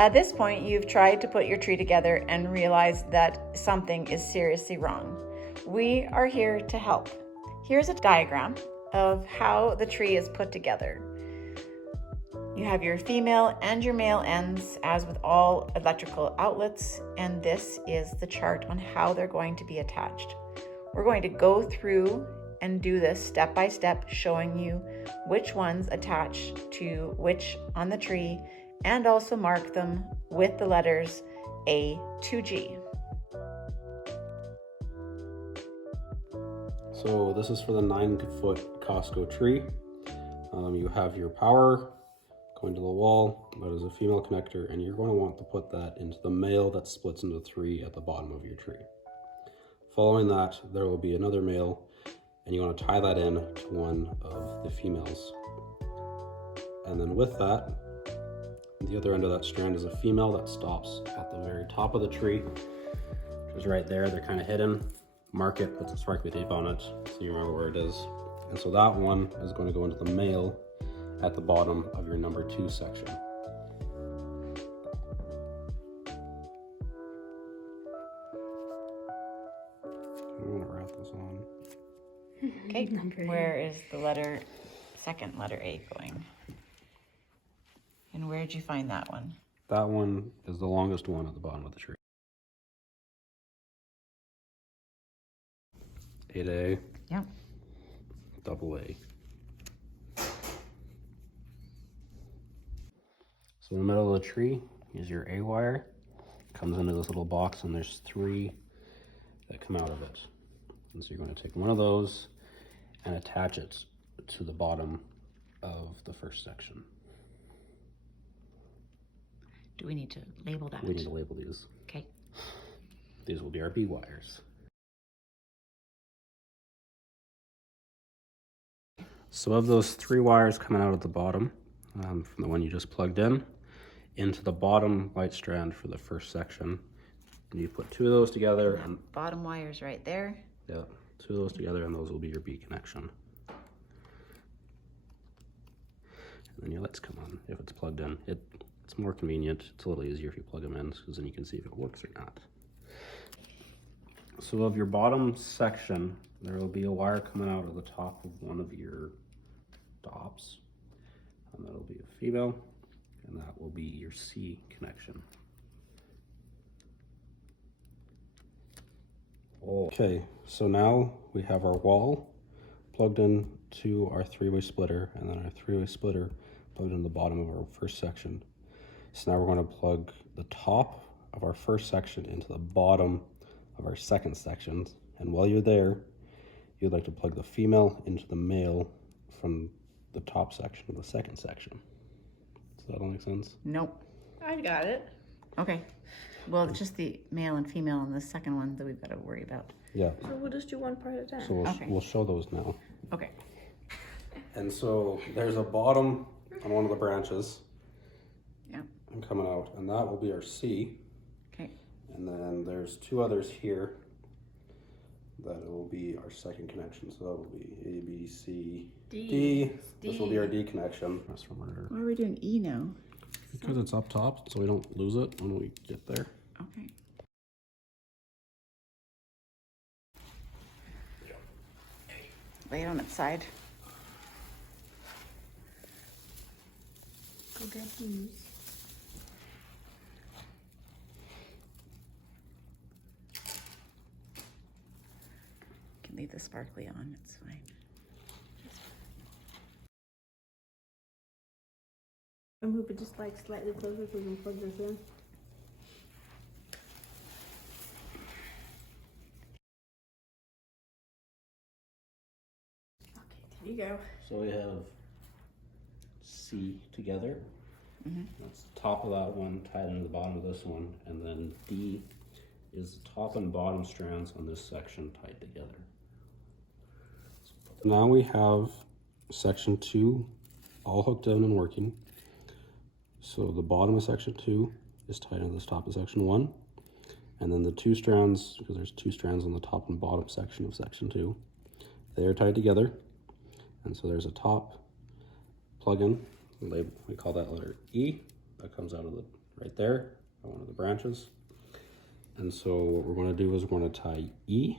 At this point, you've tried to put your tree together and realized that something is seriously wrong. We are here to help. Here's a diagram of how the tree is put together. You have your female and your male ends, as with all electrical outlets, and this is the chart on how they're going to be attached. We're going to go through and do this step by step, showing you which ones attach to which on the tree, and also mark them with the letters A to G. So this is for the 9-foot Costco tree. You have your power going to the wall. That is a female connector, and you're going to want to put that into the male that splits into 3 at the bottom of your tree. Following that, there will be another male, and you want to tie that in to one of the females. And then with that, the other end of that strand is a female that stops at the very top of the tree, which is right there. They're kind of hidden. Mark it, put some sparkly tape on it so you remember where it is. And so that one is going to go into the male at the bottom of your number 2 section. I'm gonna wrap this on. Okay, where is the second letter A going? And where did you find that one? That one is the longest one at the bottom of the tree. 8A. Yep. Double A. So in the middle of the tree is your A wire. It comes into this little box, and there's 3 that come out of it. And so you're going to take one of those and attach it to the bottom of the first section. Do we need to label that? We need to label these. Okay. These will be our B wires. So of those 3 wires coming out at the bottom, from the one you just plugged in, into the bottom white strand for the first section, and you put 2 of those together. And bottom wires right there. yeah, 2 of those together, and those will be your B connection. And then your lights come on if it's plugged in. It's more convenient. It's a little easier if you plug them in, because then you can see if it works or not. So of your bottom section, there will be a wire coming out of the top of one of your stops, and that'll be a female, and that will be your C connection. Okay, so now we have our wall plugged in to our 3-way splitter, and then our 3-way splitter plugged in the bottom of our first section. So now we're going to plug the top of our first section into the bottom of our second section, and while you're there, you'd like to plug the female into the male from the top section of the second section. Does that all make sense? Nope. I got it. Okay. Well, it's just the male and female in the second one that we've got to worry about. Yeah. So we'll just do one part at a time. So Okay. we'll show those now. Okay. And so there's a bottom on one of the branches. Yeah. And coming out, and that will be our C. Okay. And then there's 2 others here that will be our second connection. So that will be A, B, C, D. This will be our D connection. That's from order. Why are we doing E now? Because it's up top, so we don't lose it when we get there. Okay. Lay it on its side. Go get these. Can leave the sparkly on, it's fine. And move it just like slightly closer so we can plug this in. Okay, there you go. So we have C together. Mm-hmm. That's the top of that one tied into the bottom of this one, and then D is the top and bottom strands on this section tied together. Now we have section 2 all hooked in and working. So the bottom of section 2 is tied into the top of section 1, and then the 2 strands, because there's 2 strands on the top and bottom section of section 2, they are tied together. And so there's a top plug-in label, we call that letter E, that comes out of the right there on one of the branches. And so what we're going to do is we're going to tie E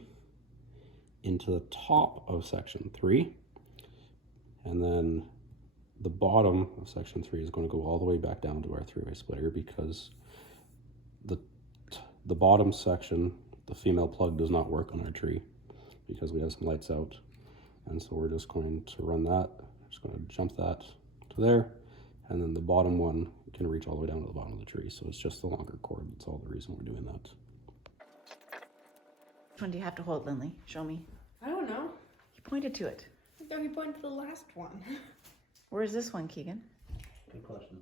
into the top of section 3, and then the bottom of section 3 is going to go all the way back down to our 3-way splitter, because the bottom section, the female plug, does not work on our tree because we have some lights out. And so we're just going to run that, just going to jump that to there, and then the bottom one can reach all the way down to the bottom of the tree. So it's just the longer cord. That's all the reason we're doing that. Which one do you have to hold, Lindley? Show me. I don't know. He pointed to it. I thought he pointed to the last one. Where's this one, Keegan? Good question.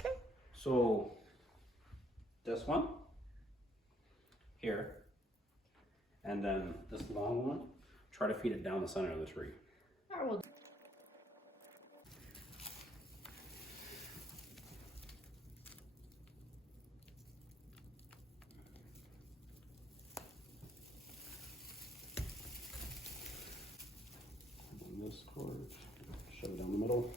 Okay. So this one here, and then this long one, try to feed it down the center of the tree. I will. And this cord, shove it down the middle.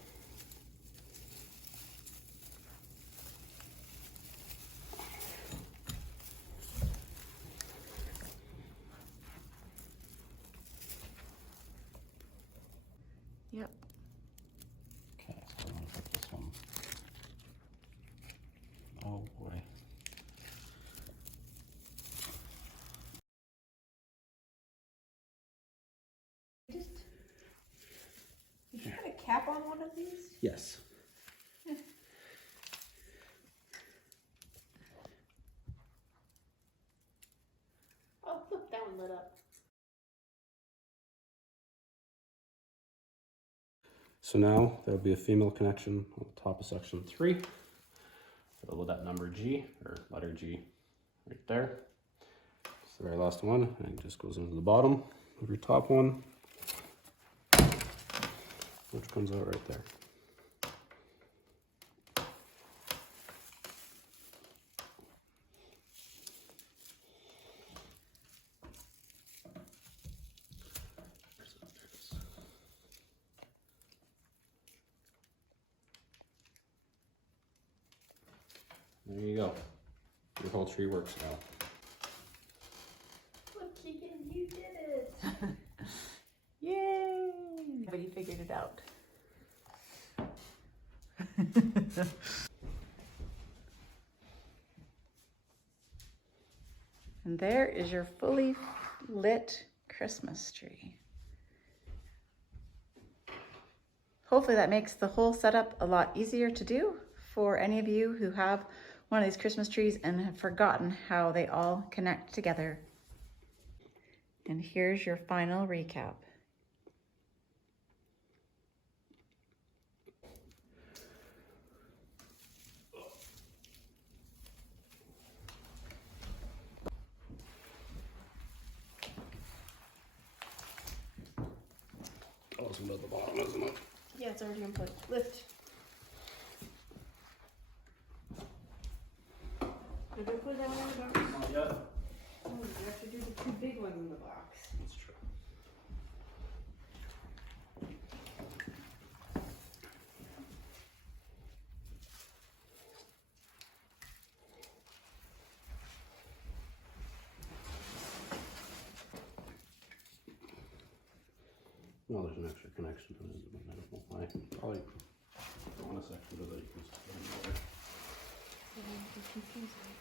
Yep. Okay, so I'm gonna put this one. Oh boy. Did you put a cap on one of these? Yes. Oh, look, that one lit up. So now there'll be a female connection on the top of section 3. With that number G, or letter G, right there. It's the very last one, and it just goes into the bottom of your top one, which comes out right there. There you go. Your whole tree works now. Look, Keegan, you did it. Yay! But he figured it out. And there is your fully lit Christmas tree. Hopefully that makes the whole setup a lot easier to do for any of you who have one of these Christmas trees and have forgotten how they all connect together. And here's your final recap. Oh, it's about the bottom, isn't it? Yeah, it's already in place. Lift. Did I put that one in the box? Not yet. Oh, you have to do the 2 big ones in the box. That's true. Well, there's an extra connection to it, but I don't know why. Probably don't want a section to that you can stick it in there. Confusing.